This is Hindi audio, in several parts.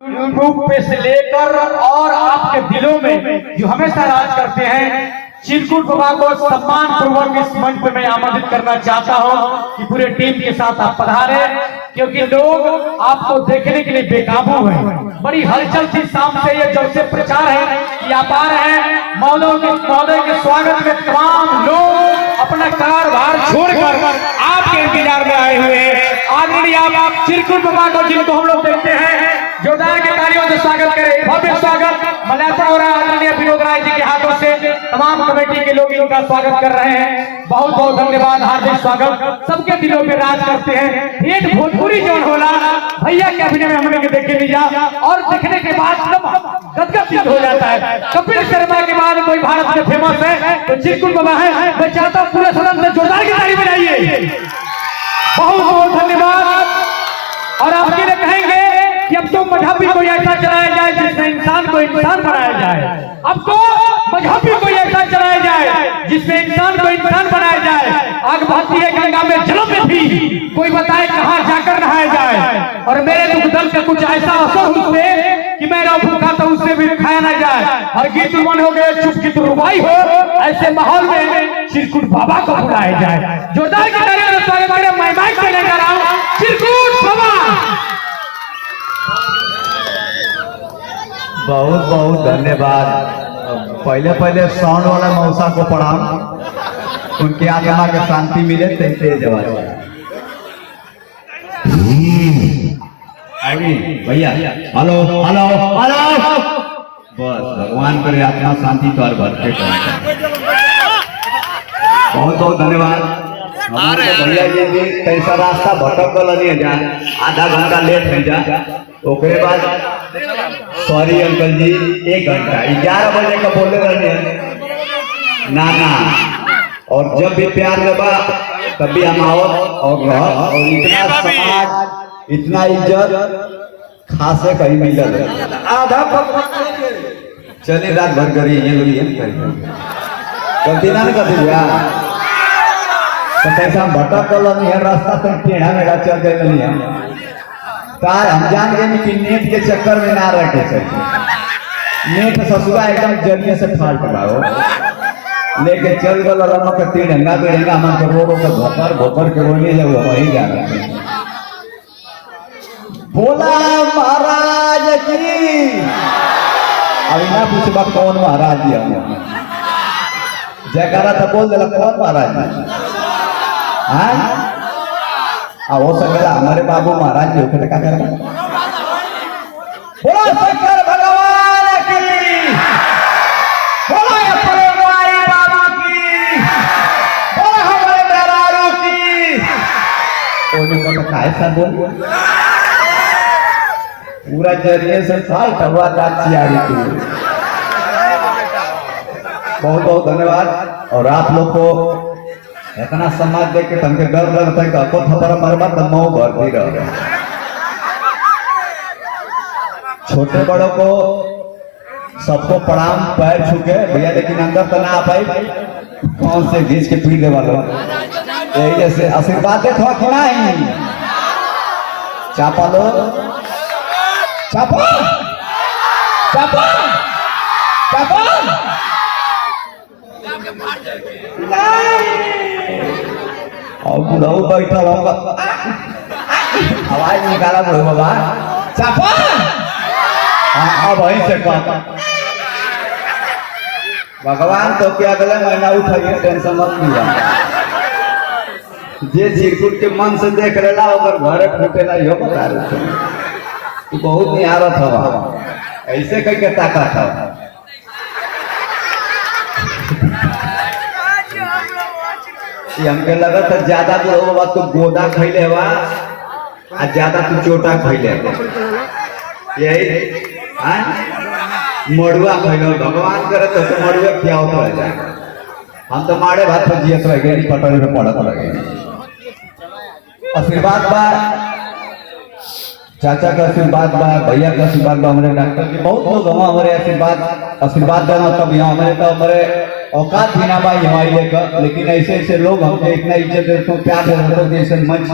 यूट्यूब पे से लेकर और आपके दिलों में जो हमेशा राज करते हैं, चिरकुट बाबा को सम्मान पूर्वक इस मंच पर मैं आमंत्रित करना चाहता हूं कि पूरे टीम के साथ आप पधारे, क्योंकि लोग आपको देखने के लिए बेकाबू हैं। बड़ी हलचल थी शाम से, ये जब से प्रचार है कि आप आ रहे हैं, महोदय के स्वागत में तमाम लोग अपना कारभार छोड़कर आपके इंतजार में आए हुए हैं। आदरणीय आप चिरकुट बाबा को, जिनको हम लोग देखते हैं, जोरदार के तालियों से स्वागत करें। भव्य स्वागत मल्यापा हो रहा है आदरणीय विनोद राय जी के हाथों से। तमाम कमेटी के लोग इनका स्वागत कर रहे हैं। बहुत बहुत धन्यवाद, हार्दिक स्वागत। सबके दिलों पे राज करते हैं। एक भोजपुरी जोन होला भैया के अभिनय में हमने के देखे नहीं जा, और देखने के बाद गदगद हो जाता है। कपिल शर्मा के बाद कोई भारत में फेमस है तो चिरकुट बाबा है। मैं चाहता हूँ पूरे सदन से जोरदार की ताली बजाइए। बहुत बहुत धन्यवाद। और आपके लिए कहेंगे कि अब तो मजहब भी कोई ऐसा चलाया जाए जिसमें इंसान को इंसान बनाया जाए। अब तो मजहब भी कोई ऐसा चलाया जाए जिसमें इंसान को इंसान बनाया जाए। आग बहती है गंगा में जलों में भी, कोई बताए कहां जाकर नहाया जाए। और मेरे दुख दर्द का कुछ ऐसा असर उससे कि मैं ना भूखा तो उससे भी खाया ना जाए। हर गीत मन हो गए, चुप की तो रुबाई हो। ऐसे माहौल में चिरकुट बाबा को बुलाया जाए। जोरदार की तालियों से स्वागत करें। मैं माइक पे लेकर आऊं चिरकुट बाबा। बहुत बहुत धन्यवाद। पहले पहले साउंड वाला मौसा को प्रणाम, उनके आत्मा के शांति मिले। तेज आवाज भैया। Hello hello hello. बस भगवान करे आत्मा शांति तो भर के। बहुत बहुत धन्यवाद। भैया जी भी कैसा रास्ता भटक गल जा, आधा घंटा लेट है जा। ओकरे बाद सॉरी अंकल जी, 1 घंटा 11 बजे का बोले रहे ना। और जब भी प्यार लगा तभी हम आओ और रह। और इतना समाज, इतना इज्जत खासे कहीं मिलल है। आधा चलिए रात भर करिए ये लोग गलती ना कर दिया तो कैसा भटक गल नहीं है रास्ता से टेढ़ा मेढ़ा चल गए नहीं है। हम जान गए कि नेट के चक्कर में ना रखे चाहिए। नेट ससुरा एकदम जरिए से फाल्ट लगाओ लेके चल गल रमक तिरंगा बिरंगा मन के रोड के भोकर भोकर के रोने जब वही जा रहे हैं। बोला महाराज की। अभी ना पूछबा कौन महाराज जी हम जयकारा तो बोल दिला कौन महाराज जी। हाँ वो सकेला हमारे बाबू महाराज जी होकर क्या करेगा। बोलो शंकर भगवान की, बोलो अपने माई बाबा की, बोलो हमारे दरारों की। तो कैसा बोल पूरा जरिए से फाल्ट हुआ चियारी की। बहुत बहुत धन्यवाद। और आप लोग को इतना समाज देख के तंके डर लगता है कि थपड़ा मारबा तब मऊ भरती रह। छोटे बड़ों को सबको प्रणाम, पैर छूके भैया, लेकिन अंदर तो ना आ पाई। कौन से घींच के पीट दे वालों यही जैसे आशीर्वाद दे थोड़ा खड़ा है। चापा लो, चापा चापा चापा। और बुढ़ऊ बैठा होगा, आवाज निकाला बुढ़ऊ बाबा चापा। अब वहीं से भगवान तो क्या गले महीना उठाइए, टेंशन मत लिया। जे चिरकुट के मन से देख रहा होकर घरे फूटेला यो बता रहे। तू बहुत निहारत हवा, ऐसे कह के ताकत था। हमके लगा था ज्यादा बुढ़ऊ बाबा तू गोदा खैले हुआ और ज्यादा तू चोटा खैले यही मड़ुआ खैले। भगवान करे तो मड़ुआ क्या होता रह जाए। हम तो मारे भात पर जियत रह गए, पटरी में पड़त रह गए। आशीर्वाद बा चाचा का आशीर्वाद बा, भैया का आशीर्वाद बा, हमारे डॉक्टर के बहुत लोग हम हमारे आशीर्वाद देना। तब यहाँ हमारे तो हमारे औकात भी ना भाई हमारी लेकर, लेकिन ऐसे ऐसे लोग हमको इतना इज्जत देते, प्यार देते, जैसे मंच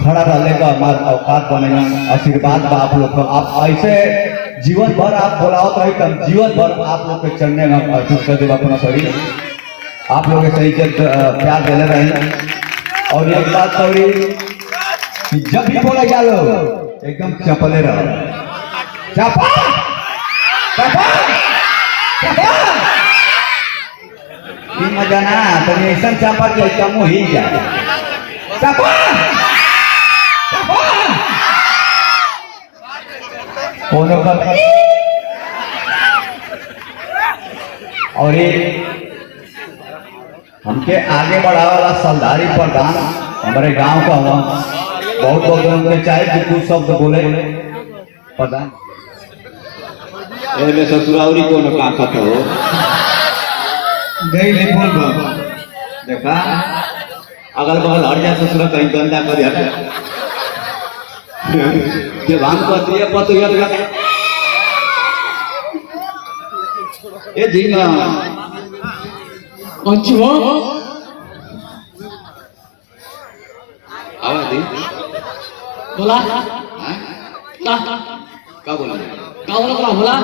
खड़ा रहने का हमारा औकात बनेगा। आशीर्वाद बा आप लोग को, आप ऐसे जीवन भर आप बोलावत रही तब जीवन भर आप लोग के चढ़ने में महसूस कर देगा अपना शरीर। आप लोग सही प्यार देने रहे। और एक बात सॉरी कि जब भी बोला जा लो एकदम चपले रहो, चपा चपा चपा ई मजा ना तनी ऐसा चापा के कमो ही जाए चापा चापा कोनो का। और ये हमके आगे बढ़ावे वाला सरदारी प्रधान हमारे गांव का हुआ, बहुत बहुत उनके चाहे कि कुछ शब्द बोले प्रधान एमे ससुरावरी कोनो का खत हो गई ले बोल बाबा देखा अगल बगल हट जा ससुरा कहीं गंदा कर दिया के भांग कर दिया पतो याद ए जी ना अंचुओ आवाज दी बोला का बोला बोला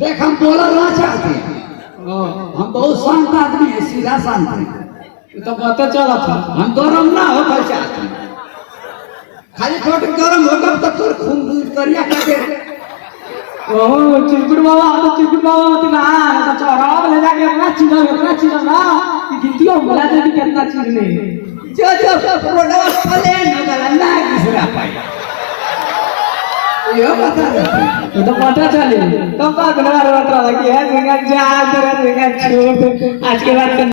देख हम बोलना ना चाहते हैं। हम बहुत शांत आदमी है, सीधा शांत है। तो पता चला था हम गरम ना होकर चाहते हैं। खाली थोड़ा गरम होकर तो तोर खून करिया कर दे। ओहो चिरकुट बाबा तो ना तो चौराहा ले जाके अपना चीज ना कि गिनतियों बोला दे कि कितना चीज नहीं जो प्रोडक्ट फले न ना किसरा पाई ये बता दे तो पता चले तब का गलत लगी है जगह जा जगह छोड़ आज के बाद